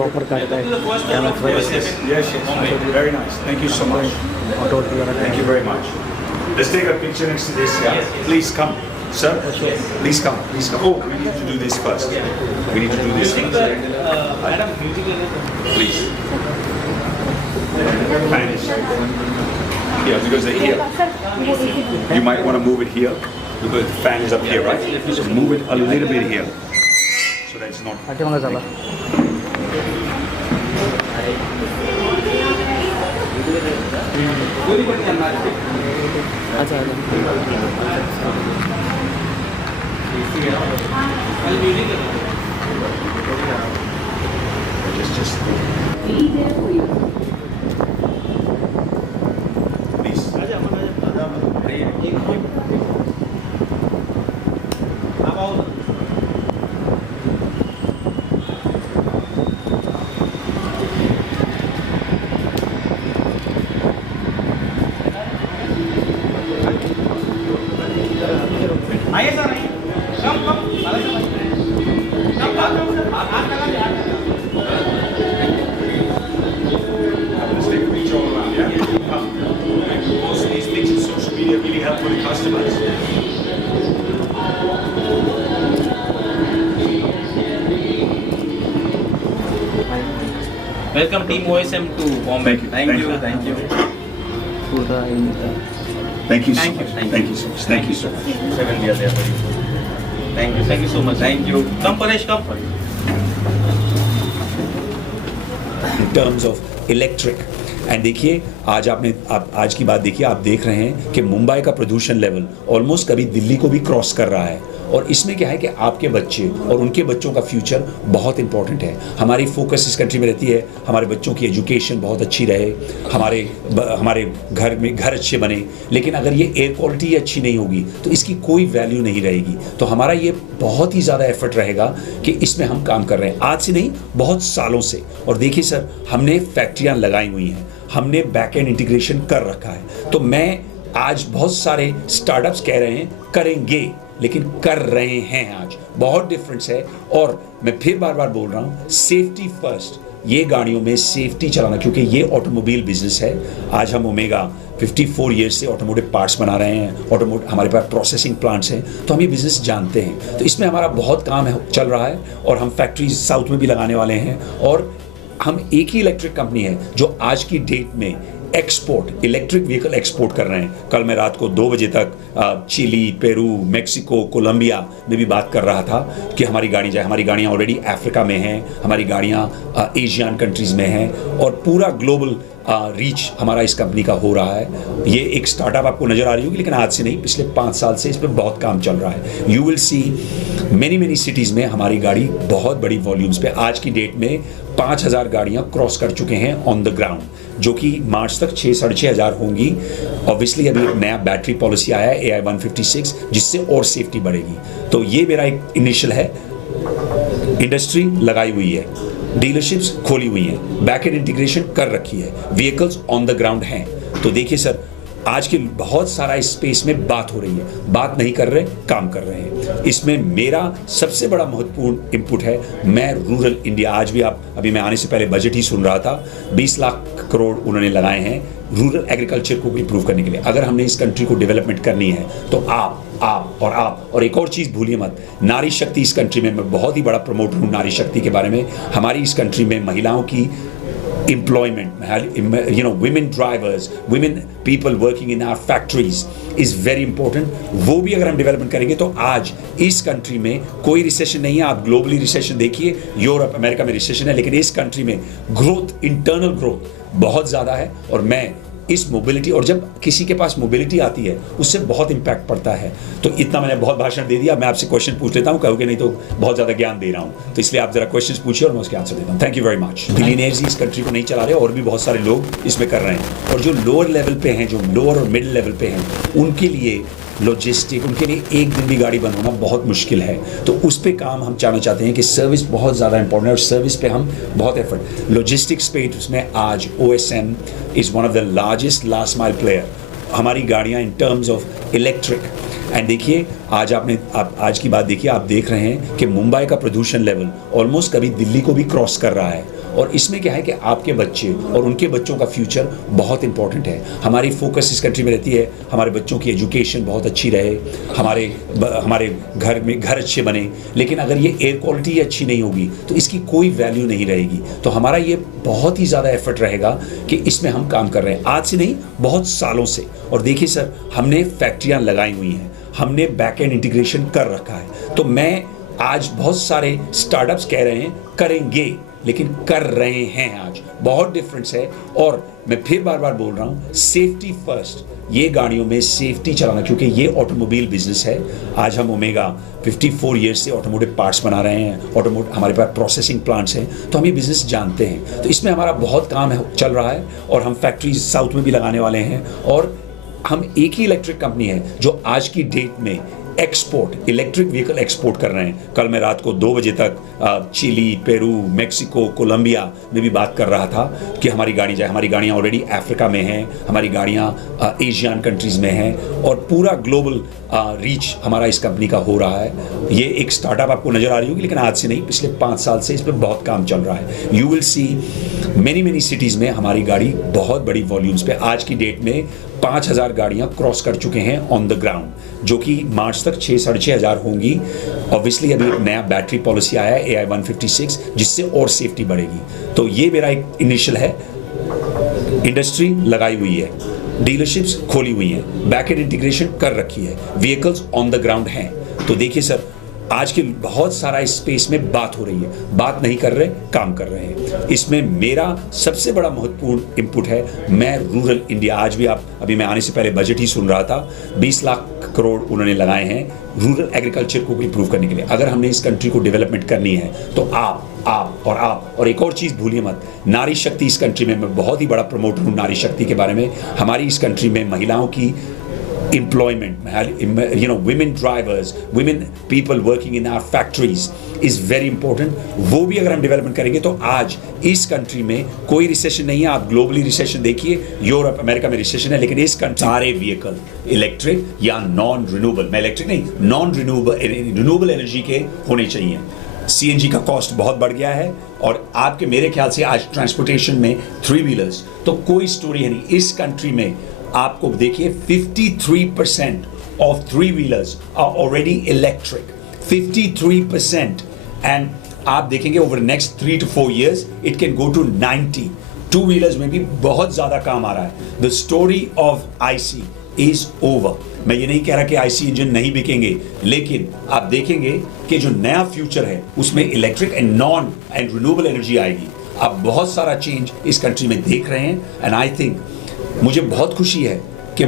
Proper काटता है Yes, very nice. Thank you so much. Auto वगैरह Thank you very much. Let's take a picture next to this. Yeah. Please come, sir. Please come. Please come. Oh, we need to do this first. We need to do this first. Madam, music. Please. Finish. Yeah, because they're here. You might want to move it here because the fan is up here, right? So move it a little bit here, so that it's not. पाठीमागं झाला अच्छा Just. Please. आइए sir आइए कम हाथ लगा दे Let's take a picture all around, yeah? Come. Post these things on social media really help for the customers. Welcome team OSM to Bombay Thank you. Thank you पूरा Thank you so Thank you. much. Thank you so much. Thank you so much. 7 years there for you thank you so much thank you come Paresh come In terms of electric. And देखिए आज की बात देखिए, आप देख रहे हैं कि मुंबई का प्रदूषण लेवल ऑलमोस्ट कभी दिल्ली को भी क्रॉस कर रहा है। और इसमें क्या है कि आपके बच्चे और उनके बच्चों का फ्यूचर बहुत इंपॉर्टेंट है। हमारी फोकस इस कंट्री में रहती है हमारे बच्चों की एजुकेशन बहुत अच्छी रहे, हमारे घर में घर अच्छे बने, लेकिन अगर ये एयर क्वालिटी अच्छी नहीं होगी तो इसकी कोई वैल्यू नहीं रहेगी। तो हमारा ये बहुत ही ज़्यादा एफर्ट रहेगा कि इसमें हम काम कर रहे हैं, आज से नहीं बहुत सालों से। और देखिए सर, हमने फैक्ट्रियाँ लगाई हुई हैं, हमने बैक एंड इंटीग्रेशन कर रखा है। तो मैं आज बहुत सारे स्टार्टअप्स कह रहे हैं करेंगे, लेकिन कर रहे हैं, आज बहुत डिफरेंस है। और मैं फिर बार बार बोल रहा हूँ, सेफ्टी फर्स्ट। ये गाड़ियों में सेफ्टी चलाना, क्योंकि ये ऑटोमोबाइल बिजनेस है। आज हम ओमेगा 54 ईयर्स से ऑटोमोटिव पार्ट्स बना रहे हैं, हमारे पास प्रोसेसिंग प्लांट्स हैं, तो हम ये बिज़नेस जानते हैं। तो इसमें हमारा बहुत काम चल रहा है और हम फैक्ट्रीज साउथ में भी लगाने वाले हैं। और हम एक ही इलेक्ट्रिक कंपनी है जो आज की डेट में एक्सपोर्ट इलेक्ट्रिक व्हीकल एक्सपोर्ट कर रहे हैं। कल मैं रात को 2 बजे तक चिली, पेरू, मेक्सिको, कोलंबिया में भी बात कर रहा था कि हमारी गाड़ी जाए। हमारी गाड़ियाँ ऑलरेडी अफ्रीका में हैं, हमारी गाड़ियाँ एशियन कंट्रीज़ में हैं, और पूरा ग्लोबल रीच हमारा इस कंपनी का हो रहा है। ये एक स्टार्टअप आपको नज़र आ रही होगी, लेकिन आज से नहीं, पिछले 5 साल से इस पर बहुत काम चल रहा है। You will see many cities में हमारी गाड़ी बहुत बड़ी वॉल्यूम्स पे, आज की डेट में 5000 गाड़ियाँ क्रॉस कर चुके हैं ऑन द ग्राउंड, जो कि मार्च तक 6,500 होंगी। ऑब्वियसली अभी एक नया बैटरी पॉलिसी आया है AI 156, जिससे और सेफ्टी बढ़ेगी। तो ये मेरा एक इनिशियल है। इंडस्ट्री लगाई हुई है, डीलरशिप्स खोली हुई हैं, बैक एंड इंटीग्रेशन कर रखी है, व्हीकल्स ऑन द ग्राउंड हैं। तो देखिए सर, आज के बहुत सारा इस स्पेस में बात हो रही है, बात नहीं कर रहे, काम कर रहे हैं। इसमें मेरा सबसे बड़ा महत्वपूर्ण इनपुट है, मैं रूरल इंडिया, आज भी अभी मैं आने से पहले बजट ही सुन रहा था, 20 लाख करोड़ उन्होंने लगाए हैं रूरल एग्रीकल्चर को इम्प्रूव करने के लिए। अगर हमने इस कंट्री को डेवलपमेंट करनी है तो आप और एक और चीज़ भूलिए मत, नारी शक्ति इस कंट्री में, मैं बहुत ही बड़ा प्रमोटर हूँ नारी शक्ति के बारे में। हमारी इस कंट्री में महिलाओं की employment, women drivers, women people working in our factories is very important। वो भी अगर हम डेवलपमेंट करेंगे तो आज इस कंट्री में कोई रिसेशन नहीं है। आप ग्लोबली रिसेशन देखिए, यूरोप अमेरिका में रिसेशन है, लेकिन इस कंट्री में ग्रोथ, इंटरनल ग्रोथ बहुत ज़्यादा है। और मैं इस मोबिलिटी, और जब किसी के पास मोबिलिटी आती है उससे बहुत इम्पैक्ट पड़ता है। तो इतना मैंने बहुत भाषण दे दिया, मैं आपसे क्वेश्चन पूछ लेता हूँ, कहोगे नहीं तो बहुत ज़्यादा ज्ञान दे रहा हूँ, तो इसलिए आप जरा क्वेश्चन पूछिए और मैं उसके आंसर देता हूँ। Thank you very much. Billionaires इस कंट्री को नहीं चला रहे, और भी बहुत सारे लोग इसमें कर रहे हैं। और जो लोअर लेवल पे हैं, जो लोअर और मिडिल लेवल पे हैं, उनके लिए लॉजिस्टिक, उनके लिए एक दिन भी गाड़ी बंद होना बहुत मुश्किल है। तो उस पे काम हम चाहना चाहते हैं कि सर्विस बहुत ज़्यादा इंपॉर्टेंट है, और सर्विस पे हम बहुत एफर्ट, लॉजिस्टिक स्पेस में आज OSM is one of the largest last mile player. हमारी गाड़ियाँ in terms of electric, and देखिए आज की बात देखिए, आप देख रहे हैं कि मुंबई का प्रदूषण लेवल ऑलमोस्ट कभी दिल्ली को भी क्रॉस कर रहा है। और इसमें क्या है कि आपके बच्चे और उनके बच्चों का फ्यूचर बहुत इंपॉर्टेंट है। हमारी फोकस इस कंट्री में रहती है हमारे बच्चों की एजुकेशन बहुत अच्छी रहे, हमारे घर में घर अच्छे बने, लेकिन अगर ये एयर क्वालिटी अच्छी नहीं होगी तो इसकी कोई वैल्यू नहीं रहेगी। तो हमारा ये बहुत ही ज़्यादा एफर्ट रहेगा कि इसमें हम काम कर रहे हैं, आज से नहीं बहुत सालों से। और देखिए सर, हमने फैक्ट्रियाँ लगाई हुई हैं, हमने बैक एंड इंटीग्रेशन कर रखा है। तो मैं आज बहुत सारे स्टार्टअप्स कह रहे हैं करेंगे, लेकिन कर रहे हैं, आज बहुत डिफरेंस है। और मैं फिर बार बार बोल रहा हूँ, सेफ्टी फर्स्ट। ये गाड़ियों में सेफ्टी चलाना, क्योंकि ये ऑटोमोबाइल बिजनेस है। आज हम ओमेगा 54 ईयर्स से ऑटोमोटिव पार्ट्स बना रहे हैं, हमारे पास प्रोसेसिंग प्लांट्स हैं, तो हम ये बिजनेस जानते हैं। तो इसमें हमारा बहुत काम है, चल रहा है, और हम फैक्ट्रीज साउथ में भी लगाने वाले हैं। और हम एक ही इलेक्ट्रिक कंपनी है जो आज की डेट में एक्सपोर्ट, इलेक्ट्रिक व्हीकल एक्सपोर्ट कर रहे हैं। कल मैं रात को 2 बजे तक चिली, पेरू, मेक्सिको, कोलंबिया में भी बात कर रहा था कि हमारी गाड़ी जाए। हमारी गाड़ियाँ ऑलरेडी अफ्रीका में हैं, हमारी गाड़ियाँ एशियन कंट्रीज़ में हैं, और पूरा ग्लोबल रीच हमारा इस कंपनी का हो रहा है। ये एक स्टार्टअप आपको नज़र आ रही होगी, लेकिन आज से नहीं, पिछले 5 साल से इस पर बहुत काम चल रहा है। You will see many cities में हमारी गाड़ी बहुत बड़ी वॉल्यूम्स पे, आज की डेट में 5000 गाड़ियाँ क्रॉस कर चुके हैं ऑन द ग्राउंड, जो कि मार्च तक 6-6,500 होंगी। ऑब्वियसली अभी एक नया बैटरी पॉलिसी आया है AI 156, जिससे और सेफ्टी बढ़ेगी। तो ये मेरा एक इनिशियल है। इंडस्ट्री लगाई हुई है, डीलरशिप्स खोली हुई हैं, बैक एंड इंटीग्रेशन कर रखी है, व्हीकल्स ऑन द ग्राउंड हैं। तो देखिए सर, आज के बहुत सारा इस स्पेस में बात हो रही है, बात नहीं कर रहे, काम कर रहे हैं। इसमें मेरा सबसे बड़ा महत्वपूर्ण इनपुट है, मैं रूरल इंडिया, आज भी अभी मैं आने से पहले बजट ही सुन रहा था, 20 लाख करोड़ उन्होंने लगाए हैं रूरल एग्रीकल्चर को इम्प्रूव करने के लिए। अगर हमने इस कंट्री को डेवलपमेंट करनी है तो आप और एक और चीज़ भूलिए मत, नारी शक्ति इस कंट्री में, मैं बहुत ही बड़ा प्रमोटर हूँ नारी शक्ति के बारे में। हमारी इस कंट्री में महिलाओं की employment, women drivers, women people working in our factories is very important। वो भी अगर हम डेवलपमेंट करेंगे तो आज इस कंट्री में कोई रिसेशन नहीं है। आप ग्लोबली रिसेशन देखिए, यूरोप, अमेरिका में रिसेशन है, लेकिन इस कंट्री सारे व्हीकल इलेक्ट्रिक या नॉन रिन्यूएबल, मैं इलेक्ट्रिक नहीं, नॉन रिन्यूएबल एनर्जी के होने चाहिए। CNG का कॉस्ट बहुत बढ़ गया है, और आपके मेरे ख्याल से आज ट्रांसपोर्टेशन में 3 व्हीलर्स तो कोई स्टोरी है नहीं। इस कंट्री में आपको देखिए 53% of 3 wheelers are already electric, 53%, and आप देखेंगे over the next 3 to 4 years it can go to 90। 2 wheelers में भी बहुत ज़्यादा काम आ रहा है। The story of IC is over। मैं ये नहीं कह रहा कि IC इंजन नहीं बिकेंगे, लेकिन आप देखेंगे कि जो नया फ्यूचर है उसमें electric and non and renewable energy आएगी। आप बहुत सारा चेंज इस कंट्री में देख रहे हैं, एंड आई थिंक मुझे बहुत खुशी है कि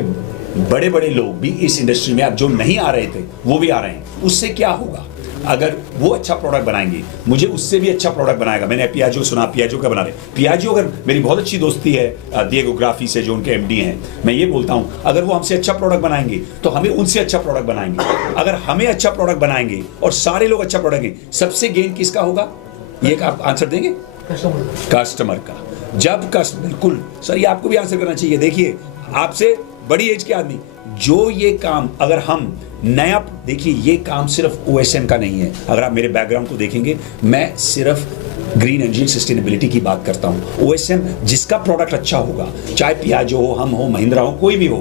बड़े बड़े लोग भी इस इंडस्ट्री में अब जो नहीं आ रहे थे वो भी आ रहे हैं। उससे क्या होगा, अगर वो अच्छा प्रोडक्ट बनाएंगे, मुझे उससे भी अच्छा प्रोडक्ट बनाएगा। मैंने पियाजो सुना, पियाजो का बना रहे, पियाजो अगर मेरी बहुत अच्छी दोस्ती है डिएगो ग्राफी से जो उनके MD हैं, मैं ये बोलता हूँ अगर वो हमसे अच्छा प्रोडक्ट बनाएंगे तो हमें उनसे अच्छा प्रोडक्ट बनाएंगे। अगर हमें अच्छा प्रोडक्ट बनाएंगे और सारे लोग अच्छा प्रोडक्ट देंगे, सबसे गेन किसका होगा, ये आप आंसर देंगे? कस्टमर का। जब बिल्कुल सर, ये आपको भी आंसर करना चाहिए। देखिए, आपसे बड़ी एज के आदमी, जो ये काम अगर हम नया, देखिए ये काम सिर्फ OSM का नहीं है। अगर आप मेरे बैकग्राउंड को देखेंगे, मैं सिर्फ ग्रीन एनर्जी सस्टेनेबिलिटी की बात करता हूँ। OSM जिसका प्रोडक्ट अच्छा होगा, चाहे पियाजो हो, हम हो, महिंद्रा हो, कोई भी हो,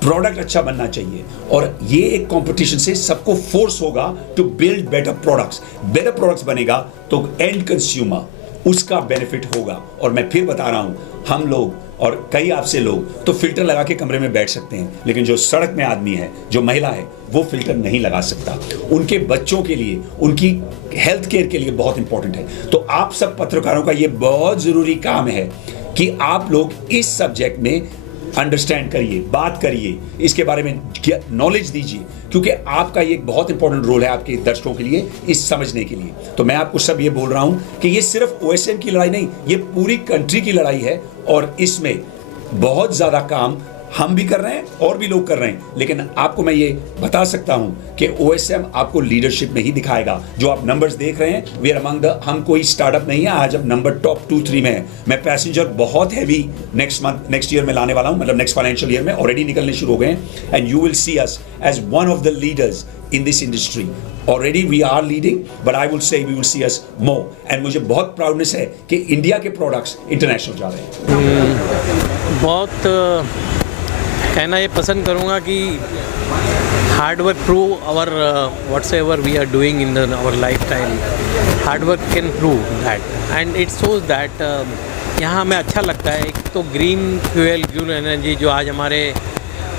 प्रोडक्ट अच्छा बनना चाहिए। और ये एक कंपटीशन से सबको फोर्स होगा to build better products. Better products बनेगा तो एंड कंज्यूमर उसका बेनिफिट होगा। और मैं फिर बता रहा हूं, हम लोग और कई आपसे लोग तो फिल्टर लगा के कमरे में बैठ सकते हैं, लेकिन जो सड़क में आदमी है, जो महिला है, वो फिल्टर नहीं लगा सकता। उनके बच्चों के लिए, उनकी हेल्थ केयर के लिए बहुत इंपॉर्टेंट है। तो आप सब पत्रकारों का ये बहुत जरूरी काम है कि आप लोग इस सब्जेक्ट में अंडरस्टैंड करिए, बात करिए, इसके बारे में नॉलेज दीजिए, क्योंकि आपका ये बहुत इंपॉर्टेंट रोल है आपके दर्शकों के लिए इस समझने के लिए। तो मैं आपको सब ये बोल रहा हूं कि ये सिर्फ OSM की लड़ाई नहीं, ये पूरी कंट्री की लड़ाई है, और इसमें बहुत ज़्यादा काम हम भी कर रहे हैं और भी लोग कर रहे हैं, लेकिन आपको मैं ये बता सकता हूं कि OSM आपको लीडरशिप में ही दिखाएगा। जो आप नंबर्स देख रहे हैं, वी आर अमंग द, हम कोई स्टार्टअप नहीं है, आज हम नंबर टॉप 2-3 में है। मैं पैसेंजर बहुत हैवी नेक्स्ट ईयर में लाने वाला हूं, मतलब नेक्स्ट फाइनेंशियल ईयर में ऑलरेडी निकलने शुरू हो गए हैं, and you will see us as one of the leaders in this industry. Already we are leading, but I would say we will see us more. And मुझे बहुत proudness है कि इंडिया के प्रोडक्ट्स इंटरनेशनल जा रहे हैं। बहुत कहना ये पसंद करूँगा कि hard work prove our what's ever we are doing in our lifetime, hard work can prove that and it shows that यहाँ हमें अच्छा लगता है। एक तो ग्रीन फ्यूल, ग्रीन एनर्जी जो आज हमारे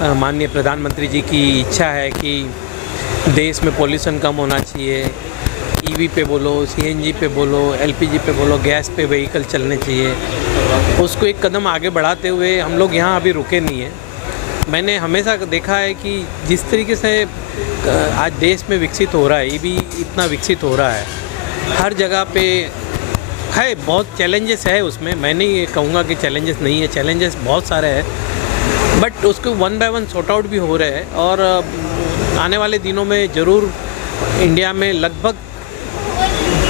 माननीय प्रधानमंत्री जी की इच्छा है कि देश में पॉल्यूशन कम होना चाहिए, ईवी पे बोलो, CNG पे बोलो, LPG पे बोलो, गैस पे व्हीकल चलने चाहिए, उसको एक कदम आगे बढ़ाते हुए हम लोग यहाँ अभी रुके नहीं हैं। मैंने हमेशा देखा है कि जिस तरीके से आज देश में विकसित हो रहा है, ईवी इतना विकसित हो रहा है, हर जगह पे है, बहुत चैलेंजेस है उसमें। मैं नहीं ये कहूँगा कि चैलेंजेस नहीं है, चैलेंजेस बहुत सारे हैं, बट उसको one by one sort out भी हो रहे हैं। और आने वाले दिनों में ज़रूर इंडिया में लगभग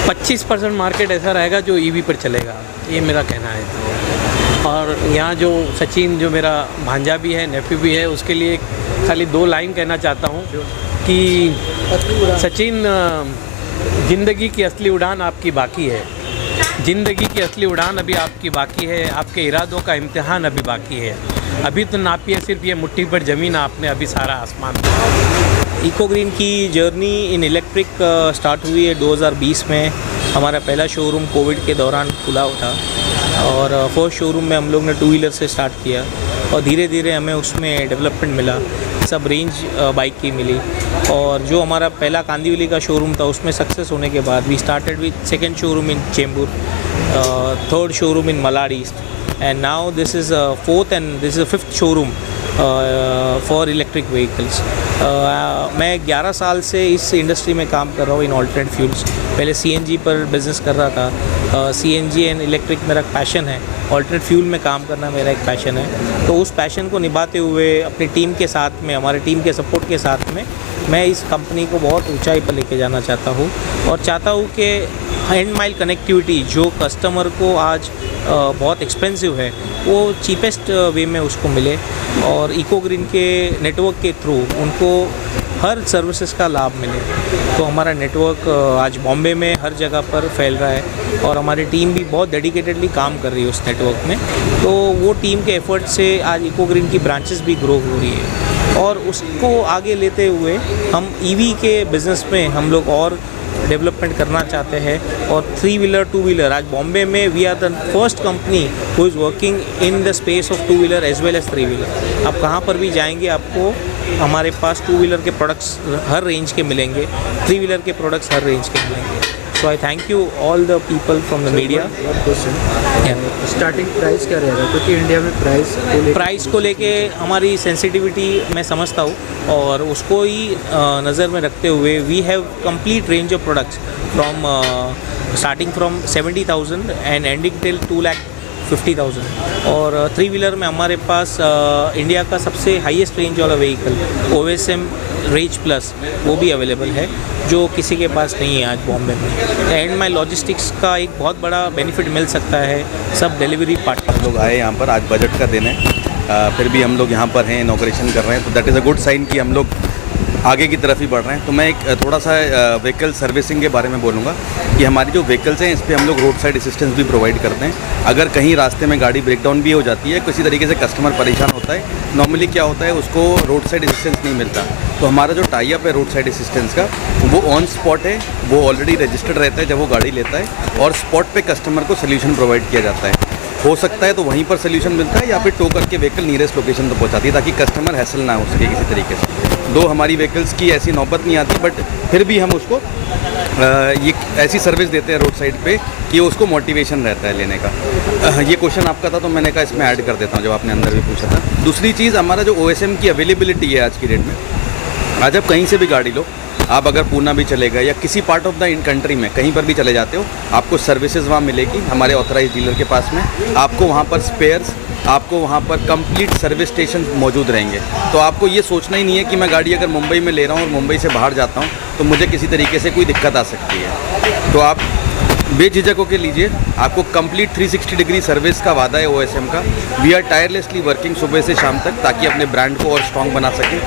25% मार्केट ऐसा रहेगा जो ईवी पर चलेगा, ये मेरा कहना है। और यहाँ जो सचिन, जो मेरा भांजा भी है, नेफ्यू भी है, उसके लिए खाली 2 लाइन कहना चाहता हूँ कि सचिन, ज़िंदगी की असली उड़ान आपकी बाकी है, ज़िंदगी की असली उड़ान अभी आपकी बाकी है, आपके इरादों का इम्तिहान अभी बाकी है। अभी तो नापिए सिर्फ ये मुट्ठी पर ज़मीन, आपने अभी सारा आसमान। इको ग्रीन की जर्नी इन इलेक्ट्रिक स्टार्ट हुई है 2020 में। हमारा पहला शोरूम कोविड के दौरान खुला था और फर्स्ट शोरूम में हम लोग ने 2 व्हीलर से स्टार्ट किया और धीरे धीरे हमें उसमें डेवलपमेंट मिला, सब रेंज बाइक की मिली। और जो हमारा पहला कांदिवली का शोरूम था उसमें सक्सेस होने के बाद we started with second showroom in Chembur, third showroom in Malad east, and now this is fourth and this is a fifth showroom for electric vehicles. मैं 11 साल से इस इंडस्ट्री में काम कर रहा हूँ इन ऑल्टरनेट फ्यूल्स। पहले CNG पर बिज़नेस कर रहा था। CNG एंड इलेक्ट्रिक मेरा पैशन है, ऑल्टरनेट फ्यूल में काम करना मेरा एक पैशन है। तो उस पैशन को निभाते हुए अपनी टीम के साथ में, हमारे टीम के सपोर्ट के साथ में, मैं इस कंपनी को बहुत ऊंचाई पर लेके जाना चाहता हूँ और चाहता हूँ कि एंड माइल कनेक्टिविटी जो कस्टमर को आज बहुत एक्सपेंसिव है वो चीपेस्ट वे में उसको मिले और इको ग्रीन के नेटवर्क के थ्रू उनको हर सर्विसेज का लाभ मिले। तो हमारा नेटवर्क आज बॉम्बे में हर जगह पर फैल रहा है और हमारी टीम भी बहुत डेडिकेटेडली काम कर रही है उस नेटवर्क में। तो वो टीम के एफर्ट से आज इको ग्रीन की ब्रांचेस भी ग्रो हो रही है और उसको आगे लेते हुए हम ईवी के बिज़नेस में हम लोग और डेवलपमेंट करना चाहते हैं। और 3 व्हीलर 2 व्हीलर आज बॉम्बे में we are the first company who is working in the space of 2 wheeler as well as 3 wheeler. आप कहाँ पर भी जाएंगे आपको हमारे पास 2 व्हीलर के प्रोडक्ट्स हर रेंज के मिलेंगे, 3 व्हीलर के प्रोडक्ट्स हर रेंज के मिलेंगे। So I thank you all the people from the media. Starting price क्या रहेगा, क्योंकि इंडिया में प्राइस को लेके हमारी सेंसिटिविटी मैं समझता हूँ और उसको ही नज़र में रखते हुए we have complete range of products from starting from 70,000 and ending till 2,50,000। और 3 व्हीलर में हमारे पास इंडिया का सबसे हाईएस्ट रेंज वाला व्हीकल OSM रेंज प्लस वो भी अवेलेबल है जो किसी के पास नहीं है आज बॉम्बे में। एंड माई लॉजिस्टिक्स का एक बहुत बड़ा बेनिफिट मिल सकता है सब डिलीवरी पार्टनर लोग आए यहाँ पर। आज बजट का दिन है, फिर भी हम लोग यहाँ पर हैं, इनॉग्रेशन कर रहे हैं, तो that is a good sign कि हम लोग आगे की तरफ ही बढ़ रहे हैं। तो मैं एक थोड़ा सा व्हीकल सर्विसिंग के बारे में बोलूँगा कि हमारी जो व्हीकल्स हैं इस पर हम लोग रोड साइड असिस्टेंस भी प्रोवाइड करते हैं। अगर कहीं रास्ते में गाड़ी ब्रेकडाउन भी हो जाती है, किसी तरीके से कस्टमर परेशान होता है, नॉर्मली क्या होता है उसको रोड साइड असिस्टेंस नहीं मिलता, तो हमारा जो टाई अप है रोड साइड असिस्टेंस का वो ऑन स्पॉट है, वो ऑलरेडी रजिस्टर्ड रहता है जब वो गाड़ी लेता है और स्पॉट पे कस्टमर को सोल्यूशन प्रोवाइड किया जाता है। हो सकता है तो वहीं पर सोल्यूशन मिलता है या फिर टो करके व्हीकल नियरेस्ट लोकेशन पर पहुँचाती है ताकि कस्टमर हैसल ना हो सके किसी तरीके से। दो हमारी व्हीकल्स की ऐसी नौबत नहीं आती, बट फिर भी हम उसको ये ऐसी सर्विस देते हैं रोड साइड पे कि उसको मोटिवेशन रहता है लेने का। ये क्वेश्चन आपका था तो मैंने कहा इसमें ऐड कर देता हूँ जब आपने अंदर भी पूछा था। दूसरी चीज़ हमारा जो OSM की अवेलेबिलिटी है आज की डेट में, आज आप कहीं से भी गाड़ी लो, आप अगर पूना भी चले गए या किसी पार्ट ऑफ द कंट्री में कहीं पर भी चले जाते हो, आपको सर्विसेज वहाँ मिलेगी हमारे ऑथराइज डीलर के पास में। आपको वहाँ पर स्पेयर्स आपको वहाँ पर कंप्लीट सर्विस स्टेशन मौजूद रहेंगे। तो आपको ये सोचना ही नहीं है कि मैं गाड़ी अगर मुंबई में ले रहा हूँ और मुंबई से बाहर जाता हूँ तो मुझे किसी तरीके से कोई दिक्कत आ सकती है। तो आप बेझिझक होकर लीजिए, आपको कंप्लीट 360 डिग्री सर्विस का वादा है OSM का। वी आर टायरलेसली वर्किंग सुबह से शाम तक ताकि अपने ब्रांड को और स्ट्रॉन्ग बना सकें।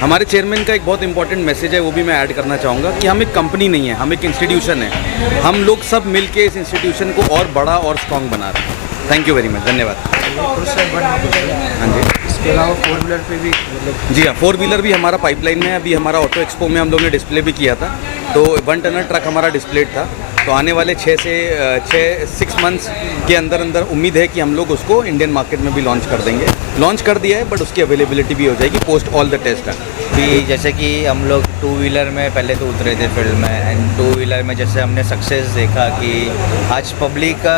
हमारे चेयरमैन का एक बहुत इंपॉर्टेंट मैसेज है, वो भी मैं ऐड करना चाहूँगा कि हम एक कंपनी नहीं है, हम एक इंस्टीट्यूशन है। हम लोग सब मिल के इस इंस्टीट्यूशन को और बड़ा और स्ट्रॉन्ग बना रहे हैं। थैंक यू वेरी मच, धन्यवाद। हाँ जी, इसके अलावा 4 व्हीलर पे भी मतलब जी हाँ, 4 व्हीलर भी हमारा पाइपलाइन में है। अभी हमारा ऑटो एक्सपो में हम लोग ने डिस्प्ले भी किया था, तो 1 टनर ट्रक हमारा डिस्प्लेड था। तो आने वाले 6 मंथ्स के अंदर अंदर उम्मीद है कि हम लोग उसको इंडियन मार्केट में भी लॉन्च कर देंगे। लॉन्च कर दिया है, बट उसकी अवेलेबिलिटी भी हो जाएगी पोस्ट ऑल द टेस्ट। भी जैसे कि हम लोग 2 व्हीलर में पहले तो उतरे थे फील्ड में, एंड 2 व्हीलर में जैसे हमने सक्सेस देखा कि आज पब्लिक का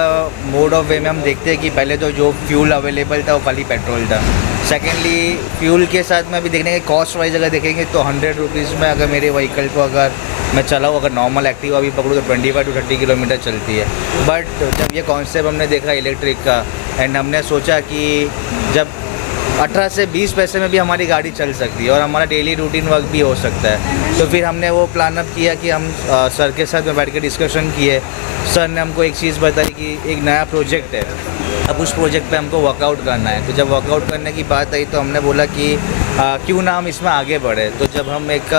मोड ऑफ वे में हम देखते हैं कि पहले तो जो फ्यूल अवेलेबल था वो खाली पेट्रोल था। सेकेंडली फ्यूल के साथ में अभी देखने के कॉस्ट वाइज अगर देखेंगे तो 100 रुपीज़ में अगर मेरे व्हीकल को अगर मैं चलाऊँ, अगर नॉर्मल एक्टिवा भी पकड़ूँ तो 25 to 30 किलोमीटर चलती है। बट जब ये कॉन्सेप्ट हमने देखा इलेक्ट्रिक का, एंड हमने सोचा कि जब 18 से 20 पैसे में भी हमारी गाड़ी चल सकती है और हमारा डेली रूटीन वर्क भी हो सकता है, तो फिर हमने वो प्लान अप किया कि हम सर के साथ में बैठ के डिस्कशन किए। सर ने हमको एक चीज़ बताई कि एक नया प्रोजेक्ट है, अब उस प्रोजेक्ट पे हमको वर्कआउट करना है। तो जब वर्कआउट करने की बात आई तो हमने बोला कि क्यों ना हम इसमें आगे बढ़े। तो जब हम एक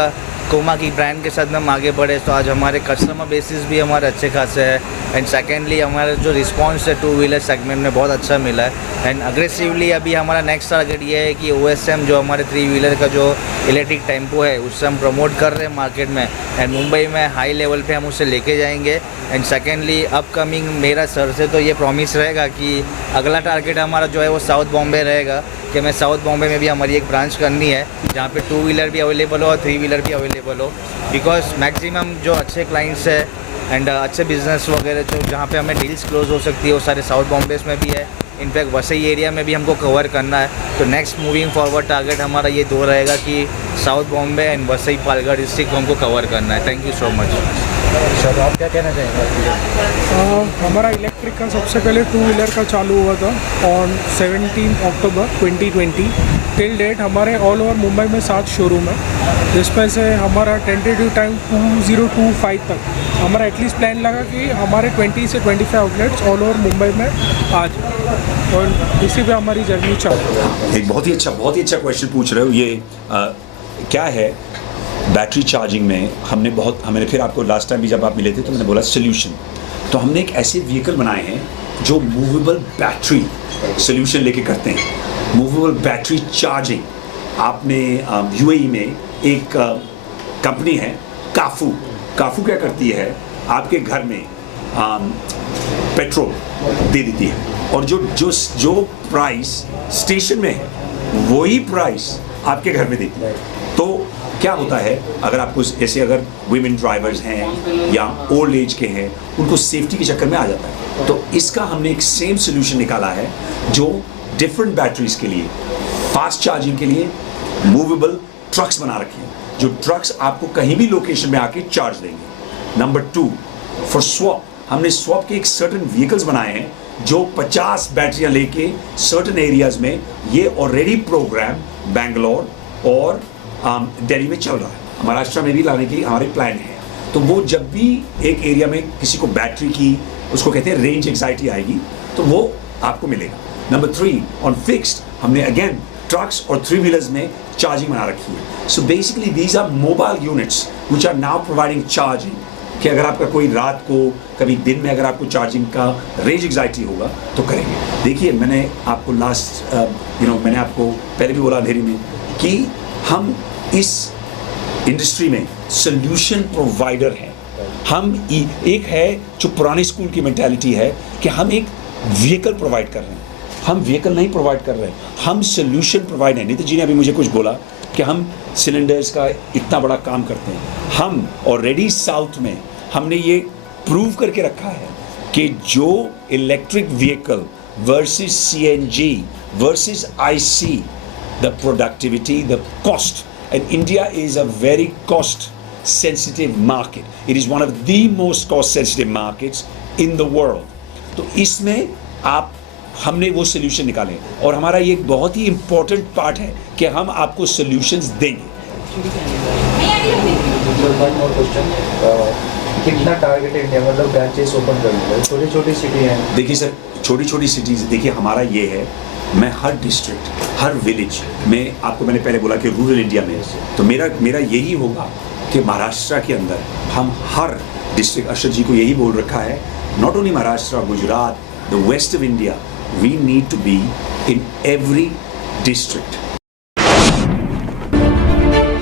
कोमा की ब्रांड के साथ में हम आगे बढ़े तो आज हमारे कस्टमर बेसिस भी हमारे अच्छे खासे है, एंड सेकेंडली हमारा जो रिस्पांस है 2 व्हीलर सेगमेंट में बहुत अच्छा मिला है। एंड अग्रेसिवली अभी हमारा नेक्स्ट टारगेट ये है कि OSM जो हमारे 3 व्हीलर का जो इलेक्ट्रिक टेम्पो है उससे हम प्रमोट कर रहे हैं मार्केट में, एंड मुंबई में हाई लेवल पे हम उसे लेके जाएंगे। एंड सेकेंडली अपकमिंग मेरा सर से तो ये प्रॉमिस रहेगा कि अगला टारगेट हमारा जो है वो साउथ बॉम्बे रहेगा, कि मैं साउथ बॉम्बे में भी हमारी एक ब्रांच करनी है जहाँ पे 2 व्हीलर भी अवेलेबल हो और 3 व्हीलर भी अवेलेबल हो। बिकॉज मैक्सिमम जो अच्छे क्लाइंट्स है एंड अच्छे बिजनेस वगैरह जो जहाँ पे हमें डील्स क्लोज हो सकती है वो सारे साउथ बॉम्बे में भी है। इनफैक्ट वसई एरिया में भी हमको कवर करना है। तो नेक्स्ट मूविंग फॉरवर्ड टारगेट हमारा ये 2 रहेगा कि south Bombay and Vasai Palghar district को हमको कवर करना है। Thank you so much. Sir आप क्या कहना चाहेंगे? हमारा इलेक्ट्रिक का सबसे पहले 2 व्हीलर का चालू हुआ था ऑन 17 अक्टूबर 2020। टिल डेट हमारे ऑल ओवर मुंबई में 7 शोरूम है, जिसमें से हमारा टेंटेटिव टाइम 2025 तक हमारा एटलीस्ट प्लान लगा कि हमारे 20 से 25 आउटलेट्स ऑल ओवर मुंबई में आ जाए, और इसी पे हमारी जर्नी चालू है। एक बहुत ही अच्छा क्वेश्चन पूछ रहे हो। ये क्या है बैटरी चार्जिंग में हमने फिर आपको लास्ट टाइम भी जब आप मिले थे तो मैंने बोला सोल्यूशन। तो हमने एक ऐसे व्हीकल बनाए हैं जो मूवेबल बैटरी सोल्यूशन लेके करते हैं, मूवेबल बैटरी चार्जिंग। आपने UAE में एक कंपनी है काफू क्या करती है, आपके घर में पेट्रोल दे देती है, और जो प्राइस स्टेशन में है वही प्राइस आपके घर में देती है। तो क्या होता है, अगर आपको ऐसे अगर वीमेन ड्राइवर्स हैं या ओल्ड एज के हैं, उनको सेफ्टी के चक्कर में आ जाता है। तो इसका हमने एक सेम सोल्यूशन निकाला है जो डिफरेंट बैटरीज के लिए, फास्ट चार्जिंग के लिए मूवेबल ट्रक्स बना रखे हैं, जो ट्रक्स आपको कहीं भी लोकेशन में आके चार्ज देंगे। नंबर 2 फॉर स्वैप, हमने स्वैप के एक सर्टेन व्हीकल्स बनाए हैं जो 50 बैटरियां लेके सर्टेन एरियाज में, ये ऑलरेडी प्रोग्राम बेंगलोर और दिल्ली में चल रहा है, महाराष्ट्र में भी लाने की हमारे प्लान है। तो वो जब भी एक एरिया में किसी को बैटरी की, उसको कहते हैं रेंज एंग्जाइटी आएगी, तो वो आपको मिलेगा। नंबर 3 ऑन फिक्स्ड, हमने अगेन ट्रक्स और 3 व्हीलर्स में चार्जिंग बना रखी है। So basically these are mobile units which are now providing charging, कि अगर आपका कोई रात को, कभी दिन में अगर आपको चार्जिंग का रेंज एंग्जाइटी होगा तो करेंगे। देखिए मैंने आपको मैंने आपको पहले भी बोला अंधेरी में कि हम इस इंडस्ट्री में सोल्यूशन प्रोवाइडर हैं। हम एक है जो पुरानी स्कूल की मेंटालिटी है कि हम एक व्हीकल प्रोवाइड कर रहे हैं, हम व्हीकल नहीं प्रोवाइड कर रहे हैं, हम सोल्यूशन प्रोवाइड हैं। नीति जी ने अभी मुझे कुछ बोला कि हम सिलेंडर्स का इतना बड़ा काम करते हैं। हम ऑलरेडी साउथ में हमने ये प्रूव करके रखा है कि जो electric vehicle versus CNG versus IC, the productivity, the cost, and India is a very cost sensitive market. It is one of the most cost sensitive markets in the world. तो इसमें आप हमने वो सोल्यूशन निकाले और हमारा ये एक बहुत ही इम्पोर्टेंट पार्ट है कि हम आपको सोल्यूशंस देंगे। वन मोर क्वेश्चन, कितना टारगेट इंडिया मतलब ब्रांचेस ओपन करेंगे? छोटी छोटी सिटी हैं। देखिए सर, छोटी छोटी सिटीज़, देखिए हमारा ये है, मैं हर डिस्ट्रिक्ट, हर विलेज में, आपको मैंने पहले बोला कि रूरल इंडिया में, तो मेरा यही होगा कि महाराष्ट्र के अंदर हम हर डिस्ट्रिक्ट, अरशद जी को यही बोल रखा है, not only Maharashtra, Gujarat, the west of India, we need to be in every district